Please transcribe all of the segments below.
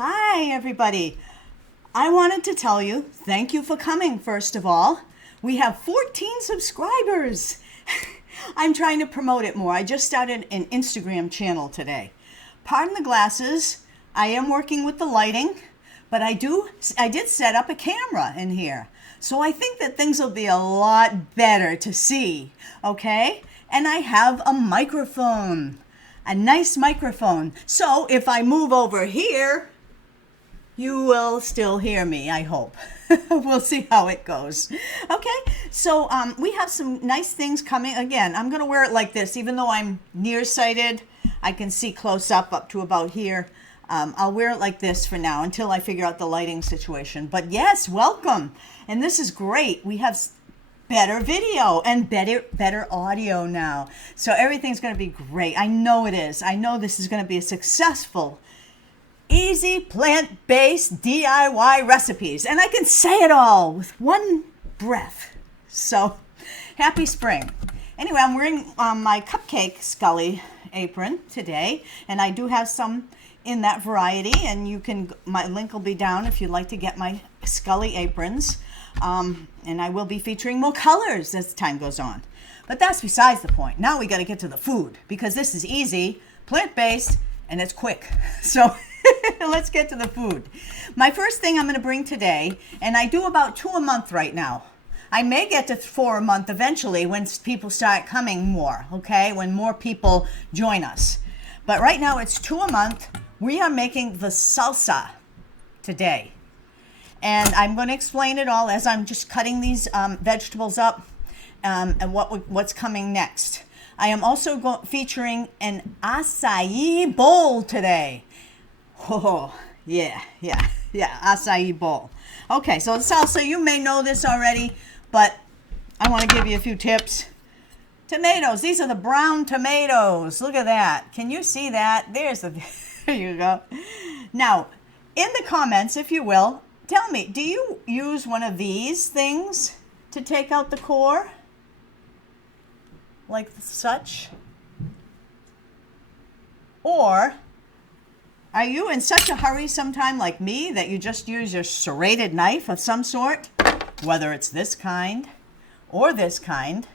Hi, everybody. I wanted to tell you, thank you for coming, first of all. We have 14 subscribers. I'm trying to promote it more. I just started an Instagram channel today. Pardon the glasses. I am working with the lighting, but I did set up a camera in here. So I think that things will be a lot better to see, okay? And I have a microphone, a nice microphone. So if I move over here, you will still hear me, I hope. We'll see how it goes. Okay, so we have some nice things coming. Again, I'm going to wear it like this. Even though I'm nearsighted, I can see close up to about here. I'll wear it like this for now until I figure out the lighting situation. But yes, welcome. And this is great. We have better video and better audio now. So everything's going to be great. I know it is. I know this is going to be a successful easy plant-based DIY recipes. And I can say it all with one breath. So happy spring. Anyway, I'm wearing my cupcake Scully apron today. And I do have some in that variety. And my link will be down if you'd like to get my Scully aprons. And I will be featuring more colors as time goes on. But that's besides the point. Now we got to get to the food because this is easy, plant-based, and it's quick. So let's get to the food. My first thing I'm going to bring today, and I do about 2 a month right now. I may get to 4 a month eventually when people start coming more, okay? When more people join us. But right now it's 2 a month. We are making the salsa today. And I'm going to explain it all as I'm just cutting these vegetables up and what's coming next. I am also featuring an acai bowl today. Oh, yeah, acai bowl. Okay, so salsa, you may know this already, but I want to give you a few tips. Tomatoes, these are the brown tomatoes. Look at that. Can you see that? There you go. Now, in the comments, if you will, tell me, do you use one of these things to take out the core? Like such? Or are you in such a hurry sometime like me that you just use your serrated knife of some sort? Whether it's this kind or this kind.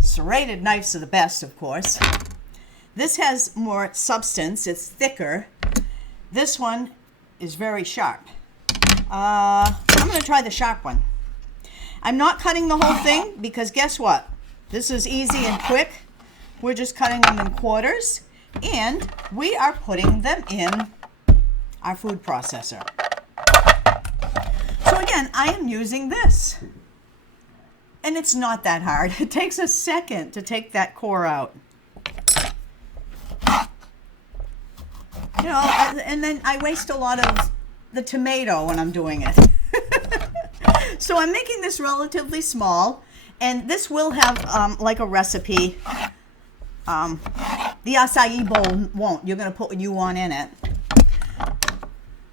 Serrated knives are the best, of course. This has more substance. It's thicker. This one is very sharp. I'm going to try the sharp one. I'm not cutting the whole thing because guess what? This is easy and quick. We're just cutting them in quarters. And we are putting them in our food processor. So again, I am using this. And it's not that hard. It takes a second to take that core out. You know, and then I waste a lot of the tomato when I'm doing it. So I'm making this relatively small. And this will have like a recipe. The acai bowl won't. You're going to put what you want in it.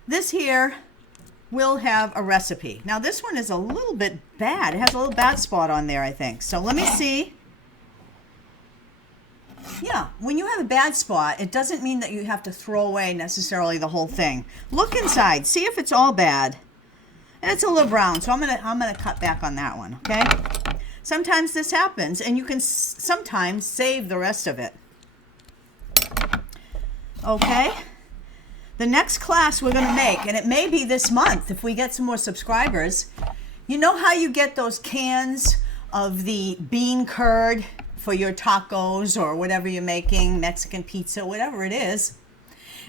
This here will have a recipe. Now this one is a little bit bad. It has a little bad spot on there, I think. So let me see. Yeah, when you have a bad spot, it doesn't mean that you have to throw away necessarily the whole thing. Look inside. See if it's all bad. And it's a little brown, so I'm gonna cut back on that one, okay? Sometimes this happens, and you can sometimes save the rest of it. Okay? The next class we're going to make, and it may be this month if we get some more subscribers. You know how you get those cans of the bean curd for your tacos or whatever you're making, Mexican pizza, whatever it is,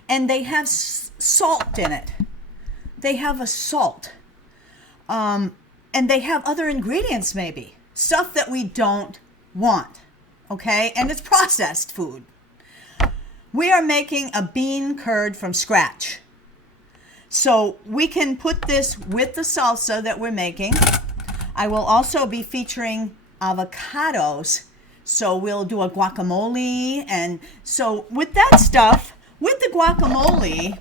and they have salt in it. They have a salt. And they have other ingredients maybe. Stuff that we don't want, okay? And it's processed food. We are making a bean curd from scratch. So we can put this with the salsa that we're making. I will also be featuring avocados. So we'll do a guacamole. And so with that stuff, with the guacamole,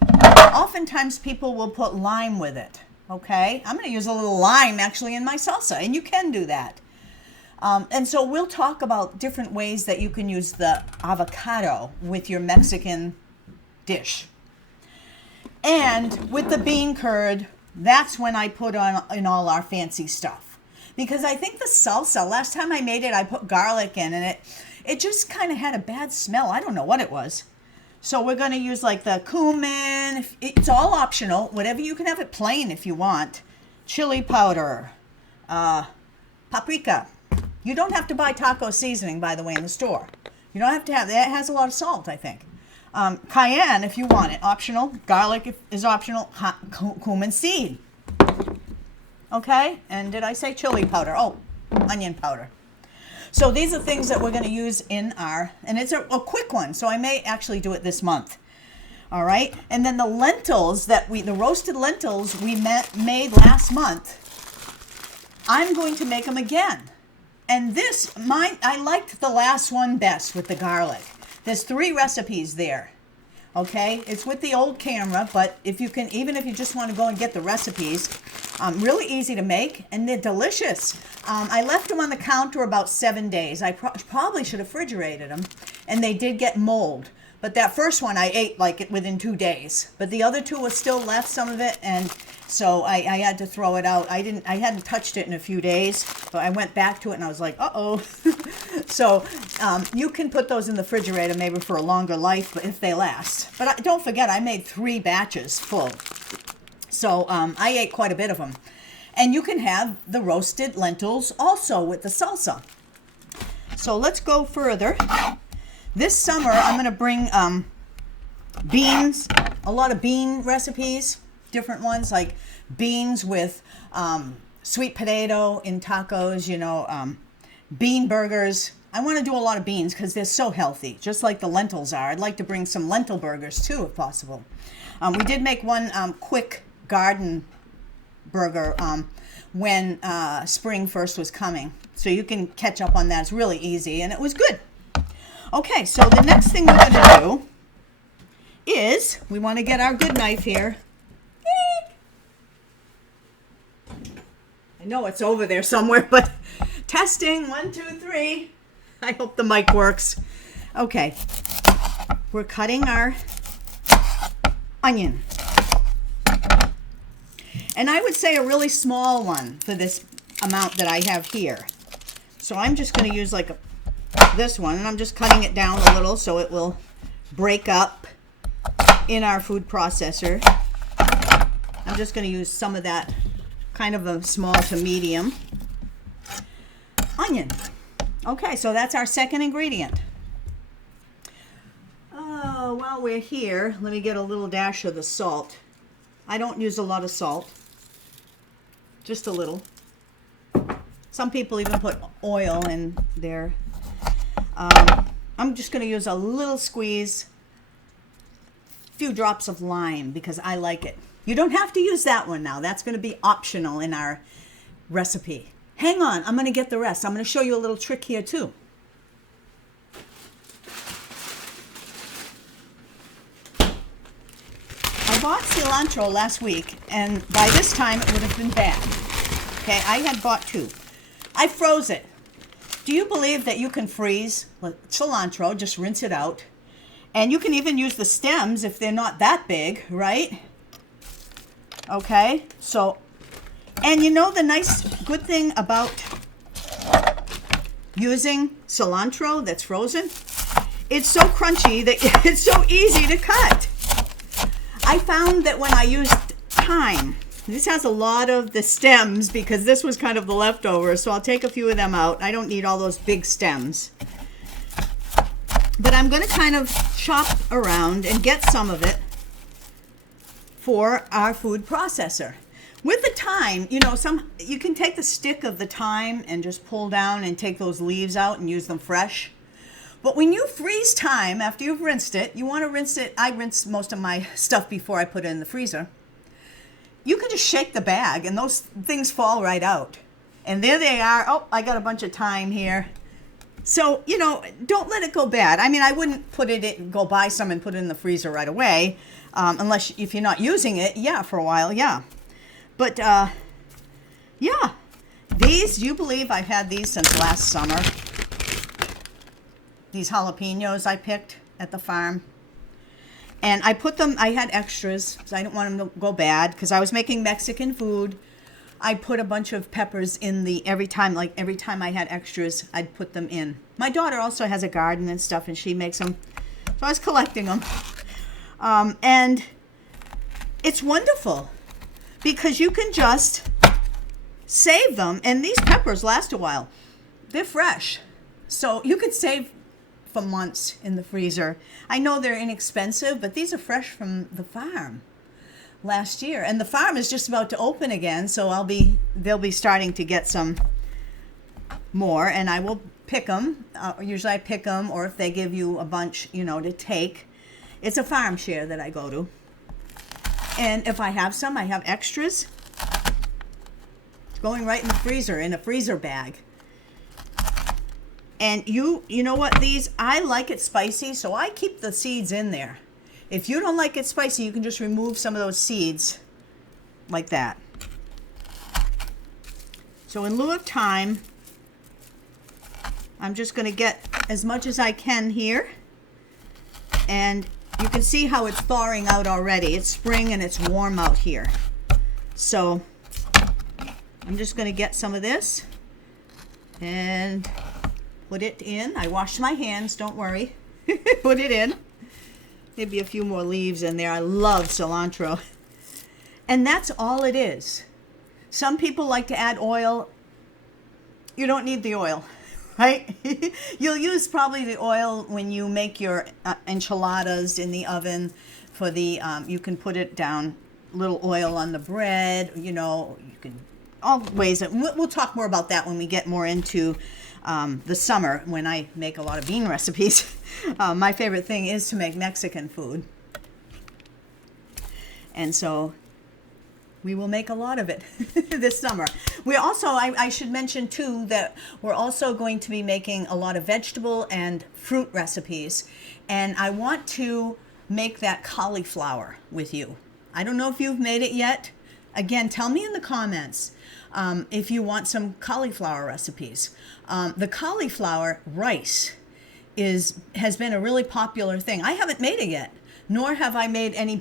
oftentimes people will put lime with it, okay? I'm going to use a little lime actually in my salsa, and you can do that. And so we'll talk about different ways that you can use the avocado with your Mexican dish. And with the bean curd, that's when I put on in all our fancy stuff. Because I think the salsa, last time I made it, I put garlic in, and it just kind of had a bad smell. I don't know what it was. So we're going to use like the cumin. It's all optional. Whatever, you can have it plain if you want. Chili powder, paprika. You don't have to buy taco seasoning, by the way, in the store. You don't have to have that. It has a lot of salt, I think. Cayenne, if you want it, optional. Garlic is optional. Cumin seed. Okay? And did I say chili powder? Oh, onion powder. So these are things that we're going to use in our, and it's a quick one, so I may actually do it this month. All right? And then the lentils the roasted lentils we made last month, I'm going to make them again. And I liked the last one best with the garlic. There's 3 recipes there. Okay? It's with the old camera, but even if you just want to go and get the recipes, really easy to make, and they're delicious. I left them on the counter about 7 days. I probably should have refrigerated them, and they did get mold. But that first one I ate within 2 days. But the other 2 was still left, some of it, and so I had to throw it out. I hadn't touched it in a few days, but I went back to it and I was like, uh-oh. So you can put those in the refrigerator maybe for a longer life, but if they last. But don't forget, I made 3 batches full. So I ate quite a bit of them. And you can have the roasted lentils also with the salsa. So let's go further. This summer, I'm going to bring beans, a lot of bean recipes, different ones like beans with sweet potato in tacos, bean burgers. I want to do a lot of beans because they're so healthy, just like the lentils are. I'd like to bring some lentil burgers too, if possible. We did make one quick garden burger when spring first was coming. So you can catch up on that. It's really easy, and it was good. Okay, so the next thing we're going to do is we want to get our good knife here. I know it's over there somewhere, but testing, 1, 2, 3. I hope the mic works. Okay, we're cutting our onion. And I would say a really small one for this amount that I have here. So I'm just going to use this one, and I'm just cutting it down a little so it will break up in our food processor. I'm just going to use some of that, kind of a small to medium onion. Okay, so that's our second ingredient. Oh, while we're here, let me get a little dash of the salt. I don't use a lot of salt, just a little. Some people even put oil in there. I'm just going to use a little squeeze, few drops of lime because I like it. You don't have to use that one now. That's going to be optional in our recipe. Hang on, I'm going to get the rest. I'm going to show you a little trick here too. I bought cilantro last week, and by this time it would have been bad. Okay, I had bought 2. I froze it. Do you believe that you can freeze cilantro, just rinse it out, and you can even use the stems if they're not that big, right? Okay, so, and the nice, good thing about using cilantro that's frozen, it's so crunchy that it's so easy to cut. I found that when I used thyme, this has a lot of the stems because this was kind of the leftover, so I'll take a few of them out. I don't need all those big stems. But I'm going to kind of chop around and get some of it for our food processor. With the thyme, you can take the stick of the thyme and just pull down and take those leaves out and use them fresh. But when you freeze thyme, after you've rinsed it, you want to rinse it. I rinse most of my stuff before I put it in the freezer. You can just shake the bag and those things fall right out. And there they are. Oh, I got a bunch of thyme here. So, don't let it go bad. I mean, I wouldn't go buy some and put it in the freezer right away. Unless if you're not using it, for a while, yeah. But, yeah. These, you believe I've had these since last summer. These jalapenos I picked at the farm. And I put them, I had extras because I didn't want them to go bad because I was making Mexican food. I put a bunch of peppers in every time I had extras, I'd put them in. My daughter also has a garden and stuff, and she makes them. So I was collecting them. And it's wonderful because you can just save them, and these peppers last a while. They're fresh. So you could save for months in the freezer. I know they're inexpensive, but these are fresh from the farm last year, and the farm is just about to open again, so they'll be starting to get some more, and I will pick them. Usually I pick them, or if they give you a bunch, to take. It's a farm share that I go to, and if I have some, I have extras. It's going right in the freezer, in a freezer bag. And you know what, I like it spicy, so I keep the seeds in there. If you don't like it spicy, you can just remove some of those seeds like that. So in lieu of time, I'm just going to get as much as I can here. And you can see how it's thawing out already. It's spring and it's warm out here. So I'm just going to get some of this and put it in. I washed my hands, don't worry. Put it in. Maybe a few more leaves in there. I love cilantro. And that's all it is. Some people like to add oil. You don't need the oil, right? You'll use probably the oil when you make your enchiladas in the oven. For the, you can put it down, little oil on the bread. You can, all ways. We'll talk more about that when we get more into the summer, when I make a lot of bean recipes. My favorite thing is to make Mexican food. And so we will make a lot of it this summer. We also, I should mention too, that we're also going to be making a lot of vegetable and fruit recipes. And I want to make that cauliflower with you. I don't know if you've made it yet. Again, tell me in the comments if you want some cauliflower recipes. The cauliflower rice has been a really popular thing. I haven't made it yet, nor have I made any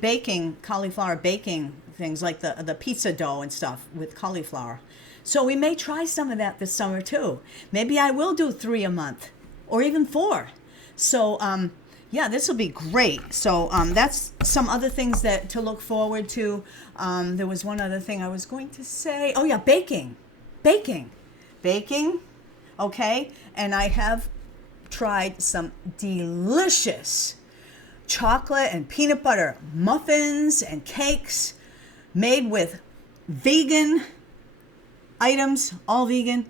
cauliflower baking things like the pizza dough and stuff with cauliflower. So we may try some of that this summer too. Maybe I will do 3 a month or even 4. So yeah, this will be great. So that's some other things to look forward to. There was one other thing I was going to say. Oh yeah, baking. Okay, and I have tried some delicious chocolate and peanut butter muffins and cakes made with vegan items, all vegan.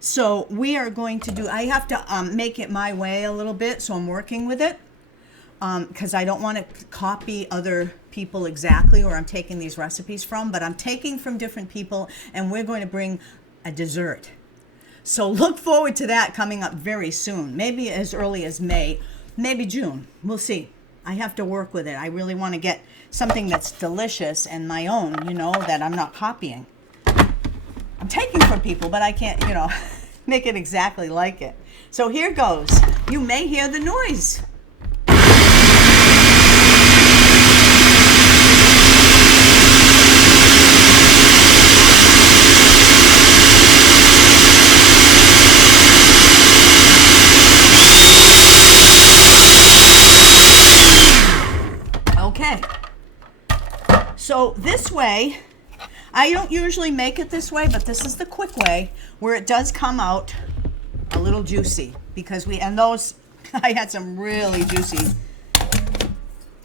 So we are going to I have to make it my way a little bit, so I'm working with it because I don't want to copy other people exactly where I'm taking these recipes from, but I'm taking from different people, and we're going to bring a dessert. So look forward to that coming up very soon, maybe as early as May, maybe June. We'll see. I have to work with it. I really want to get something that's delicious and my own, that I'm not copying. I'm taking from people, but I can't, make it exactly like it. So here goes. You may hear the noise. Okay. So this way, I don't usually make it this way, but this is the quick way where it does come out a little juicy because I had some really juicy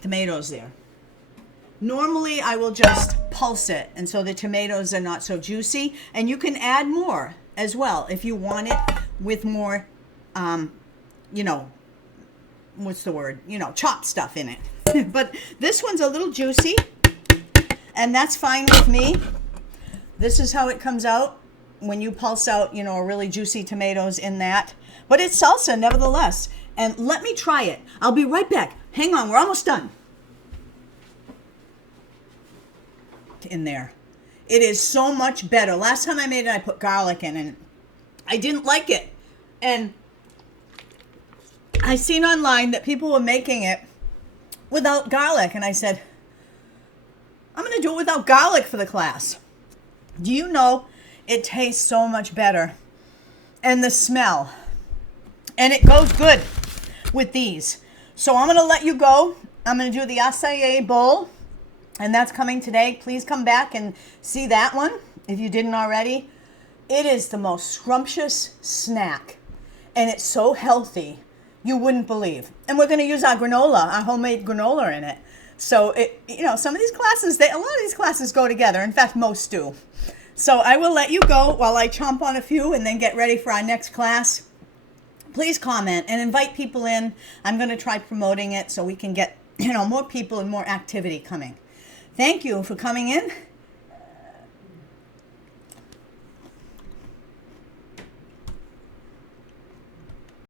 tomatoes there. Normally I will just pulse it, and so the tomatoes are not so juicy, and you can add more as well if you want it with more, what's the word? Chopped stuff in it. But this one's a little juicy, and that's fine with me. This is how it comes out when you pulse out, a really juicy tomatoes in that. But it's salsa nevertheless. And let me try it. I'll be right back. Hang on, we're almost done. In there. It is so much better. Last time I made it, I put garlic in, and I didn't like it. And I seen online that people were making it without garlic. And I said, I'm going to do it without garlic for the class. Do you know it tastes so much better? And the smell. And it goes good with these. So I'm going to let you go. I'm going to do the acai bowl. And that's coming today. Please come back and see that one if you didn't already. It is the most scrumptious snack. And it's so healthy, you wouldn't believe. And we're going to use our granola, our homemade granola in it. So, some of these classes, a lot of these classes go together. In fact, most do. So I will let you go while I chomp on a few and then get ready for our next class. Please comment and invite people in. I'm going to try promoting it so we can get, more people and more activity coming. Thank you for coming in.